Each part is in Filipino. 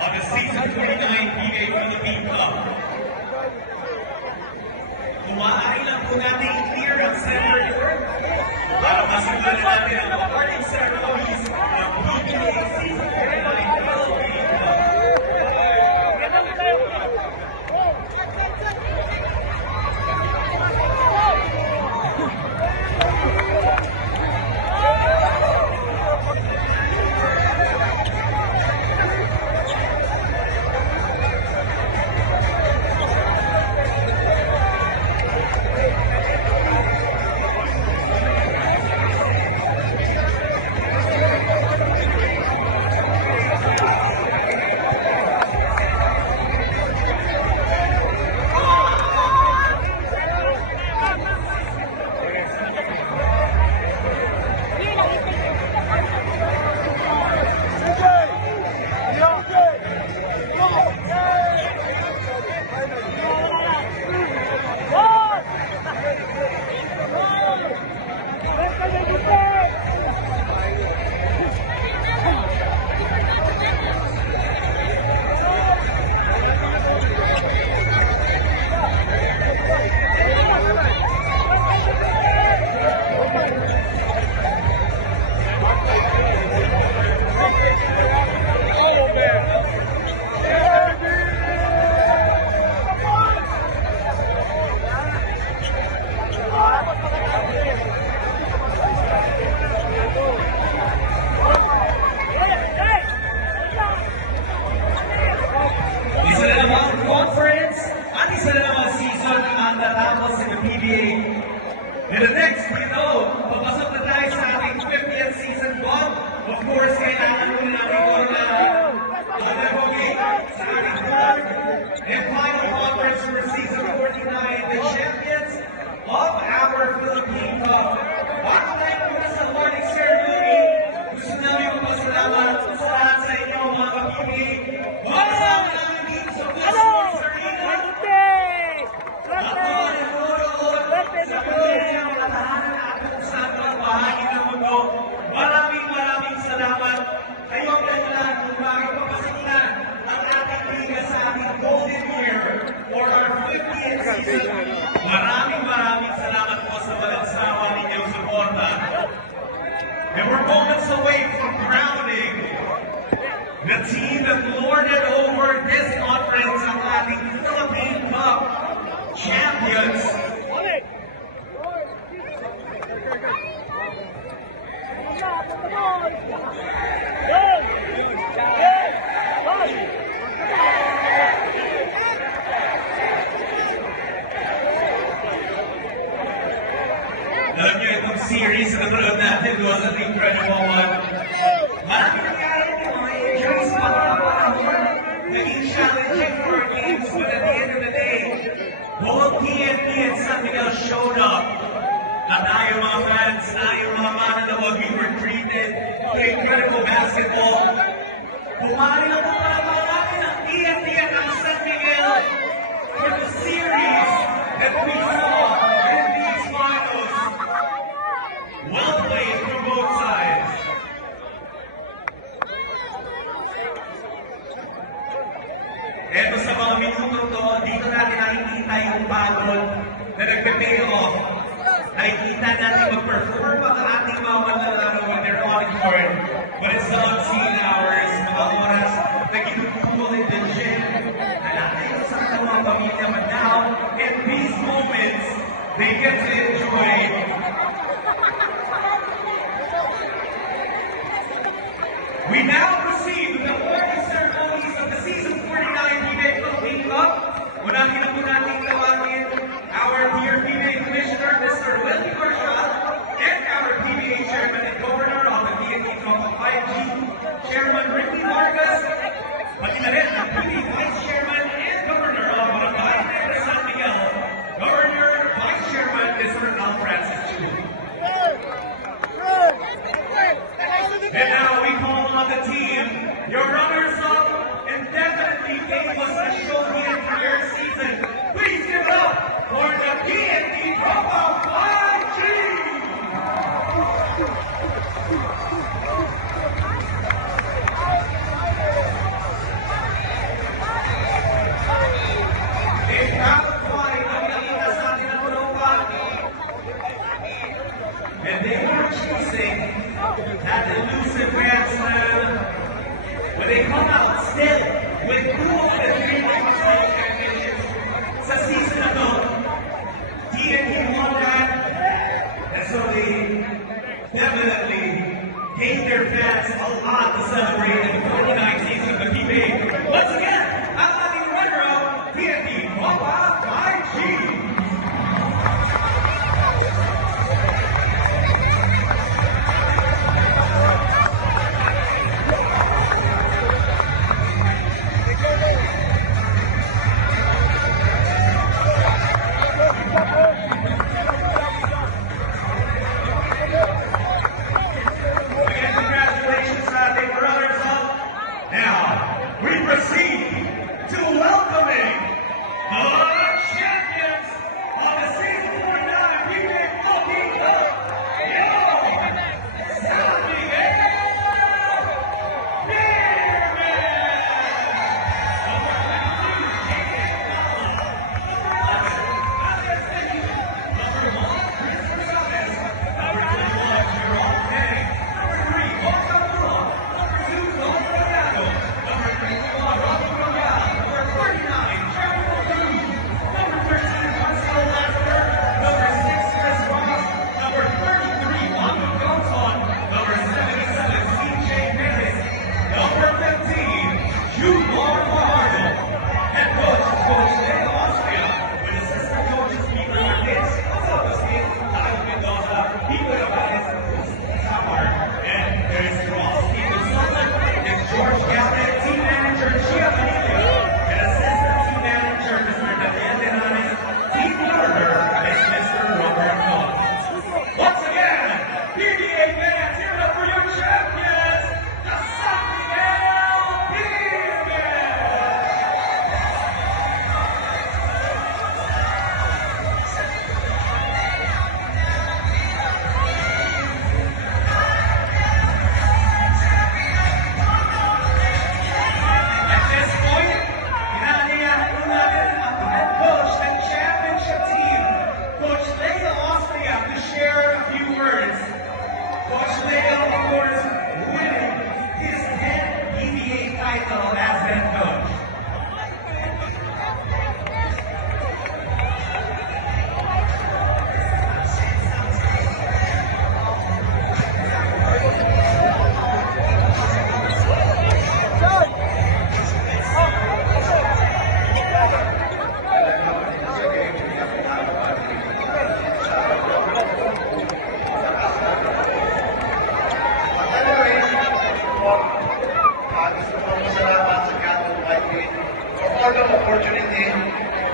on the Season 29 PBA Philippine Cup. Kumaaari lang po natin i-clear ang center court para masimulan natin ang awarding ceremonies ng PBA Season 29 Philippine Cup. In the next, papasok na tayo sa ating 50th season bomb. Of course, kailangan muna natin ito na nabogey sa ating third and final conference for season 49, the champions of our Philippine Cup. Bago tayo muna sa awarding ceremony, gusto namin magpasalamat sa lahat sa inyo, mga ka-PBA. Mga kasama namin dito sa Blue Sports Arena. Maraming salamat. Kayo ang dahilan kung bakit papasimulan ang ating liga sa ating golden year for our 50th season. Maraming salamat po sa walang sawa ninyong suporta. And we're moments away from crowning the team that lorded over this conference ang ating Philippine Cup champions. Alam niyo, itong series na nanonood natin was an incredible one. Maraming nangyari yung mga injuries pa kahapon. Naging challenging for our games, but at the end of the day, both TNT and San Miguel showed up. At tayo mga fans, tayo mga mananawag, we were treated to incredible basketball. Pumali na po pala mga natin ang TNT at ang San Miguel for the series that we saw in these finals. Well played from both sides. Eto sa mga minuto to, dito natin nakikita yung pagod na nagpe-pay off. Nakikita natin mag-perform ang ating mga manlalaro when they're on court. But it's the unseen hours, mga oras na ginugugol in the gym. Natin sa mga pamilya, but now, in these moments, they get to enjoy. We now proceed with the awarding ceremonies of the Season 49 PBA Philippine Cup. Unahin na po natin tawagin our dear PBA Commissioner, Mr. Willie Marshall, and our PBA Chairman and Governor of the PNP Cup of 5G, Chairman Ricky Vargas, pati na rin ang PBA Vice Chairman and Governor of Barangay Negro San Miguel, Governor Vice Chairman Mr. Al Francis Chu. And now we call on the team, your runners-up, and definitely famous to show the entire season. Please give it up for the TNT Cup of 5G!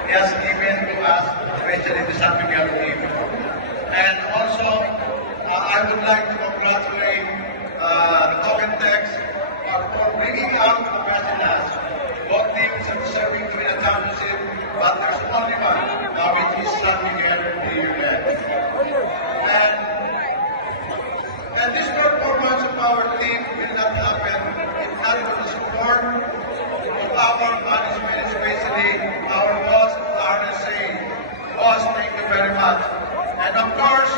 he has given to us, especially the San Miguel team. And also, I would like to congratulate the Tokentex for bringing out the Bachelors. Both teams are deserving to win a championship, but there's only one, which is San Miguel Team. And this performance of our team will not happen if not for the support of our management, especially our boss, RSA. Boss, thank you very much. And of course,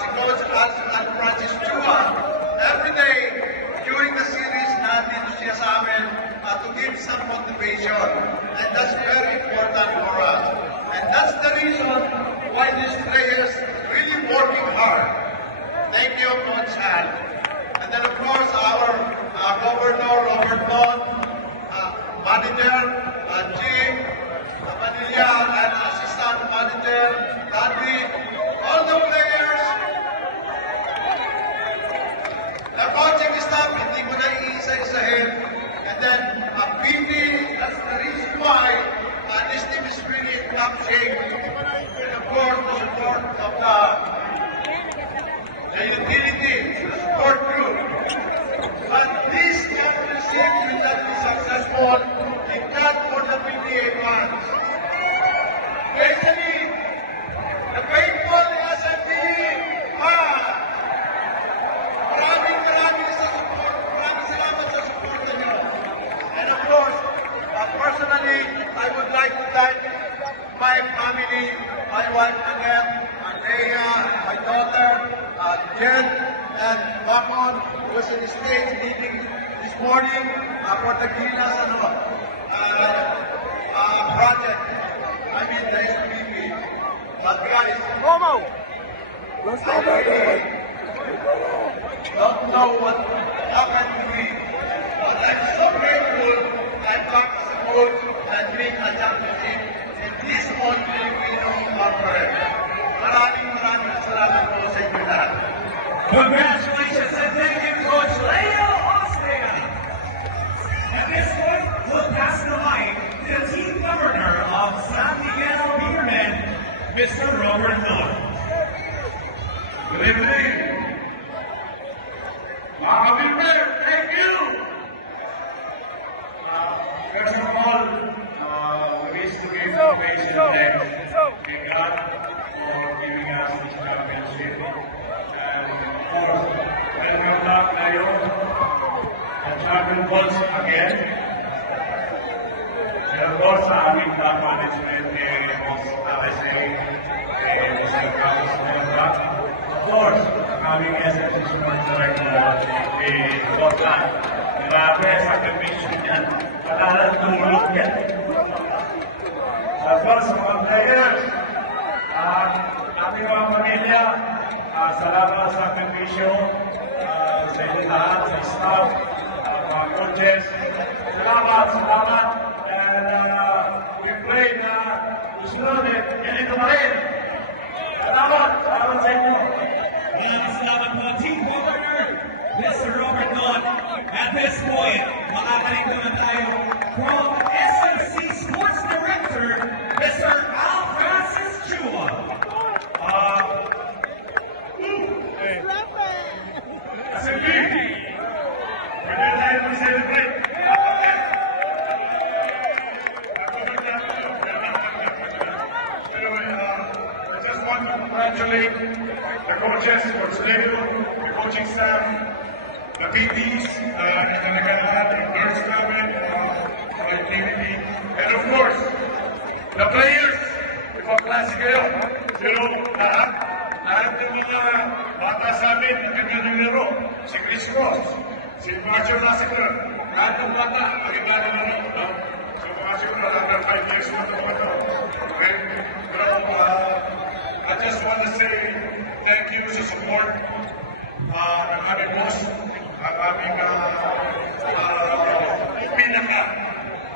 si Coach Al Francis Chua, every day during the series, nandito siya sa amin to give some motivation. And that's very important for us. And that's the reason why these players really working hard. Thank you, Coach Al. And then, of course, our Governor, Robert Don, Manager, Jim, Manila, and Assistant Manager, Andy, all the players, the coaching staff, hindi ko na iisa-isahin. And then, PT, that's the reason why this team is really in top shape. And of course, the support of the utility, the support group. But this championship will not be successful if not for the PTA fans. Especially the faithful SMT fans. Maraming sa support. Maraming salamat sa support ninyo. And of course, personally, I would like to thank my family, my wife again, Leia, my daughter, Jen, and Bakon, who was in the stage meeting this morning for the Gilas project. I mean the SPP. But guys, I really don't know what happened to me. But I'm so grateful I'm back as a coach and win a championship in this small Filipino corporate. Maraming salamat po sa inyo lahat. Congratulations and thank you, Coach Leo Austria. At this point, we'll pass the mic to the team governor of San Miguel Beermen, Mr. Robert Miller. Good evening. Mga Beermen, thank you. First of all, we wish to give motivation thanks to God for giving us this championship. And of course, welcome back Leo, the champion coach again. And of course, sa aming top management, Boss RSA, Mr. Carlos Melba. Of course, aming SMC Support Director, Boss Lan. Grabe, sakripisyo niyan. Padalang tulog yan. Of course, mga players, ating mga pamilya, salamat sa sakripisyo sa inyo lahat, sa staff, mga coaches. Salamat. And we pray na susunod ganito pa rin. Salamat sa inyo. Maraming salamat po, Team Governor, Mr. Robert Don. At this point, makakalik naman tayo from SMC Sports Director, Mr. Al Francis Chua. SMB, pwede tayo mag-celebrate. Anyway, I just want to congratulate the coaches, Coach Leo, the coaching staff, the PTs, na nagalahat, the girls namin, my activity, and of course, the players, ibang klase kayo, pero lahat ng mga bata sa amin, na kanya ng laro, si Chris Ross, si Marcio Massacre, lahat ng bata, mag-iba na laro, so Marcio na under 5 years na ito. Okay? Pero, I just want to say thank you sa support ng aming boss, ang aming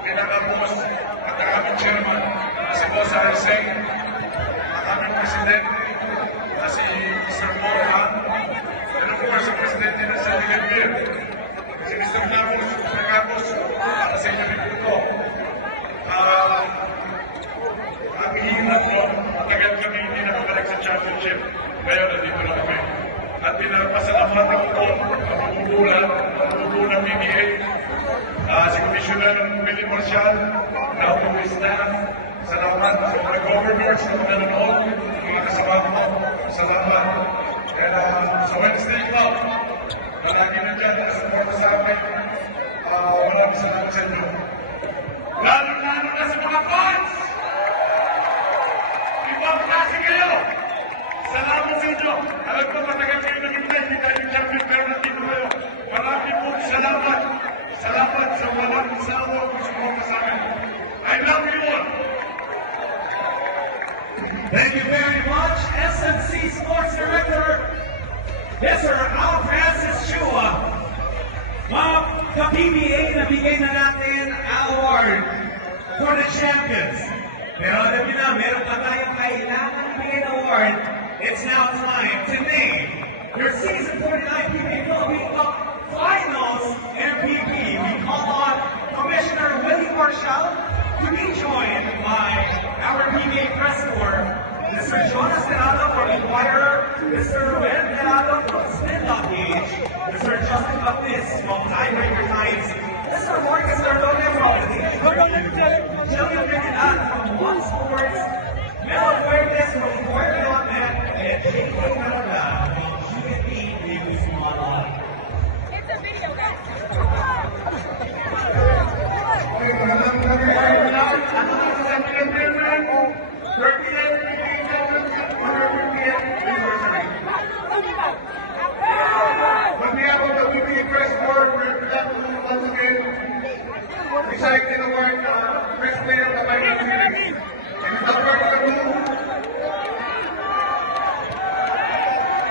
pinaka-boss at ang aming chairman, si Boss RSA, ang aming president, na si Mr. Borja, and of course, ang presidente na sa Ligamir, si Mr. Nagapos, para sa inyo rin po. championship. Ngayon, nandito na kami. At pinapasalamatan ko ang magugulang PBA, si Commissioner Willie Marcial, now to his staff. Salamat sa mga governors na nanonood, mga kasama ko. Salamat. And sa Wednesday Club, palagi na dyan na support sa amin. Maraming salamat sa inyo. Lalo-lalo na sa mga fans! Ibang klase kayo! Salamat sa inyo! Alam ko matagal kayo naghintay, hindi tayo champion, pero nandito kayo. Maraming po salamat! Salamat sa walang sawa kung sumama sa amin. I love you all! Thank you very much, SMC Sports Director, Mr. Al Francis Chua. Mga ka-PBA, nabigay na natin award for the champions. Pero alam niyo na, meron pa tayong kailangan ibigay na award. It's now time to name your Season 49 PBA Philippine Cup Finals MVP. We call on Commissioner Willie Marcial to be joined by our PBA Press Corps, Mr. Jonas Delado from Inquirer, Mr. Ruben Delado from Spin.ph, Mr. Justin Baptiste from Tiebreaker Times, Mr. Marcus Cardone from Jillian Brinidad from One Sports, Mel Fuertes from Inquirer.net, and Jacob Canada from GNP News Online. It's a video, guys. On behalf of the PBA Press Corps, we're glad to once again recite the award Press Player of the Final Series. And it's Alberto Camus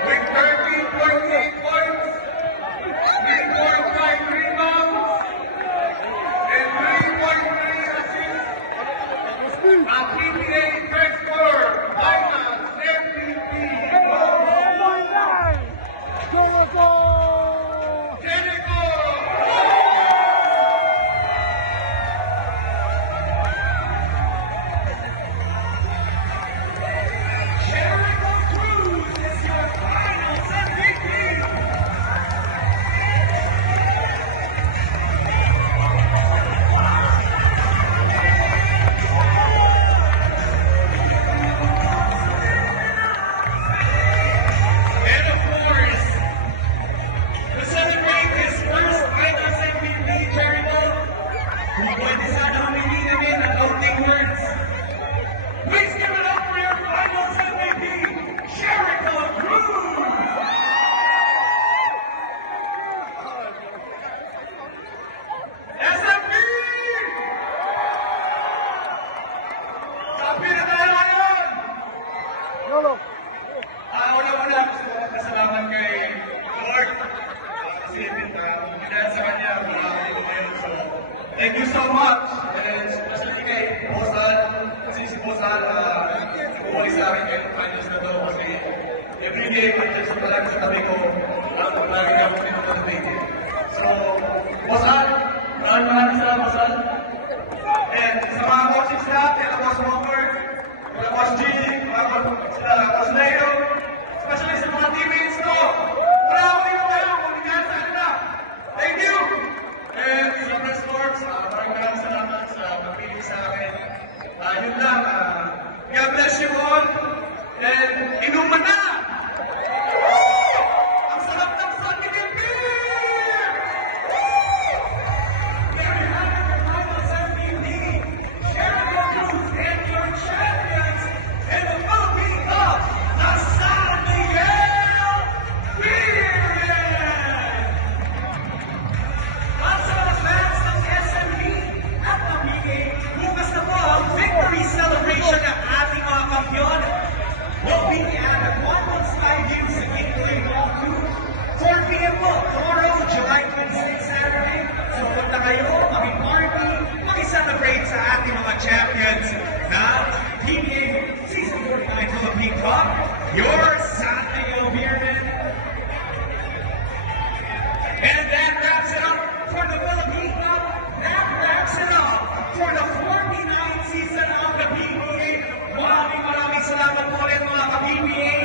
with 13.8 points, 3.5 rebounds, and 3.3 assists. Ang PBA Press Corps Finals MVP Jericho! Jericho Cruz is your Finals MVP. And of course, to celebrate his first Finals MVP, Jericho, kung pwede sana humingi namin ng kaunting words. Please give it up for your Finals MVP, Jericho Cruz! SMP! Sabi na tayo ngayon! Una-una, kasalamat kay Lord. Kasi dahil sa kanya, marami ko ngayon. So, thank you so much. And especially kay Bosal. Kasi si Bosal, bumalik sa akin kayo ng finals na to. Kasi every game, nandiyan siya palagi sa tabi ko. At palagi niya ako pinag-motivated. So, Bosal, maraming salamat, Bosal. And sa mga coaching staff, kaya Boss Walker, kaya Boss G, sila Boss Leo, especially sa mga teammates ko. Wala ako dito kayo, kumigyan sa kanila. Thank you! And sa press corps, maraming salamat sa pagpili sa akin. Yun lang, God bless you all. And inuman na! Ang sarap ng San Miguel Beer! There you have it, your Finals MVP, Jericho Cruz, and your champions in the Philippine Cup, the San Miguel Beer! Para sa mga fans ng SMB at PBA, bukas na po ang victory celebration ng ating mga kampiyon. We'll be at the Quantum Sky Gym sa Gateway Mall 2, 4 p.m. po, tomorrow, July 26, Saturday. So punta kayo, maki-party, maki-celebrate sa ating mga champions na PBA Season 49 Philippine Cup, your San Miguel Beermen. And that wraps it up for the Philippine Cup. That wraps it up for the 49th season of the PBA. Maraming salamat po ulit mga ka-PBA.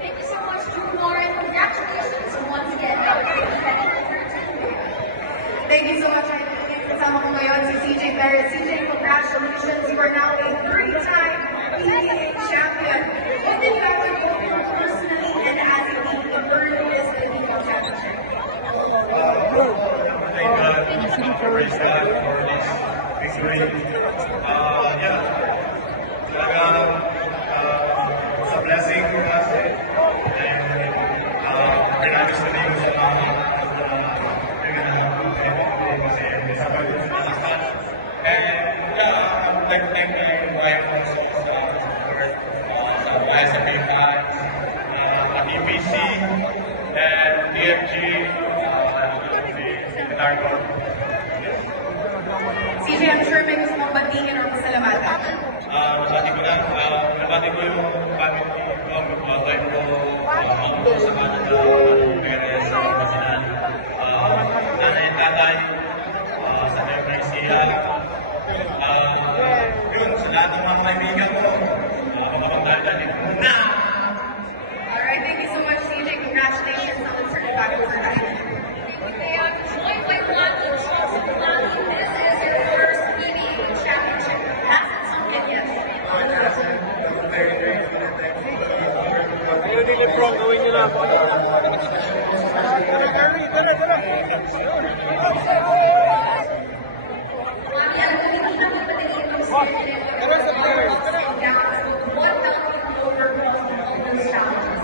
Thank you so much, Junior, and congratulations once again. Thank you so much. Kasama ko ngayon si CJ Perez. CJ, congratulations. You are now a three-time PBA champion. What did that do for you personally and as a team to earn this PBA championship? Thank God, praise God for this victory. Yeah, talagang it's a blessing kasi and pinagos na din sa mga and yeah, I'd like to thank my wife also sa SMA fans, EPC, and DFG, the Narco. CJ, I'm sure may gusto mong batiin or pasalamatan. Nabati ko lang, nabati ko yung family, wife ko, mom ko sa Canada, nagana sa Pangasinan, nanay, tatay, sa Nueva Ecija, yun, sa lahat ng mga kaibigan ko, makapantahan din na! Alright, thank you so much, CJ. Congratulations. Now let's turn it back over to Diane. Joined by Lucky, this is your first PBA championship. Has it sunk in yet? Mami, alam ko hindi namin madali itong season. Down to 1,000 overall all those challenges.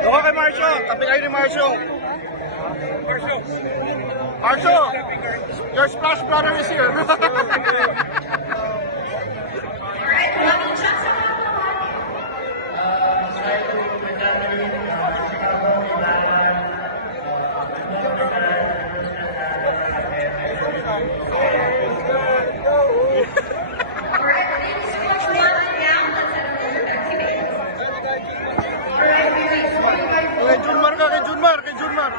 Doon kay Marcio. Tabi kayo ni Marcio. Marcio! Your splash brother is here. Alright, Mami, chat sa mga naman. Alright, thank you so much for that. Now, let's head over back to me. Alright, Mary, so you guys Kay Junmar ka, kay Junmar, kay Junmar.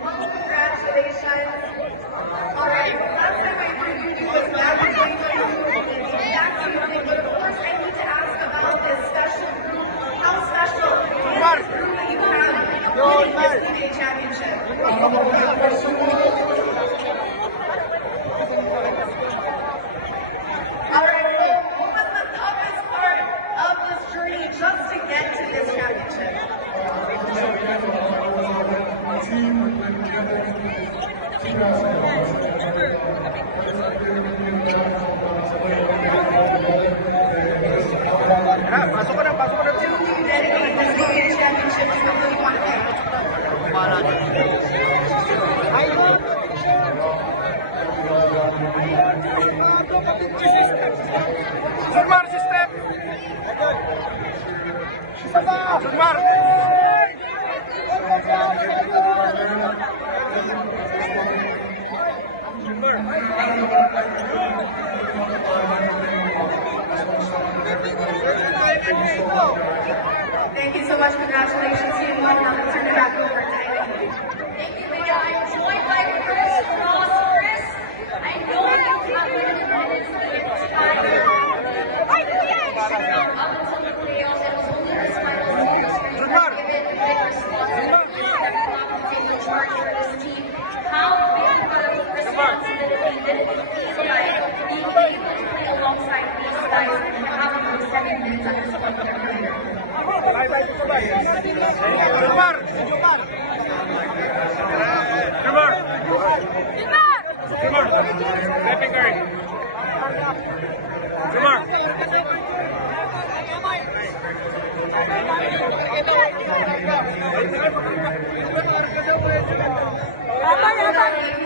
congratulations. Alright, last time I interviewed you was back in 2022. That's something, but of course I need to ask about this special group. How special is this group that you have winning this PBA championship? Alright, so what was the toughest part of this journey just to get to this championship? Tara, pasok ka na, pasok ka na. Who do you dedicate this PBA championship to? Who do you want to thank? Junmar, si Steph. Junmar. Thank you so much. Congratulations to you. Now let's turn it back over to Amy. Thank you, Leah. I'm joined by Chris Ross. Chris, I know you have been in minutes, but it's time. experience at this point in their career. Abay, abay.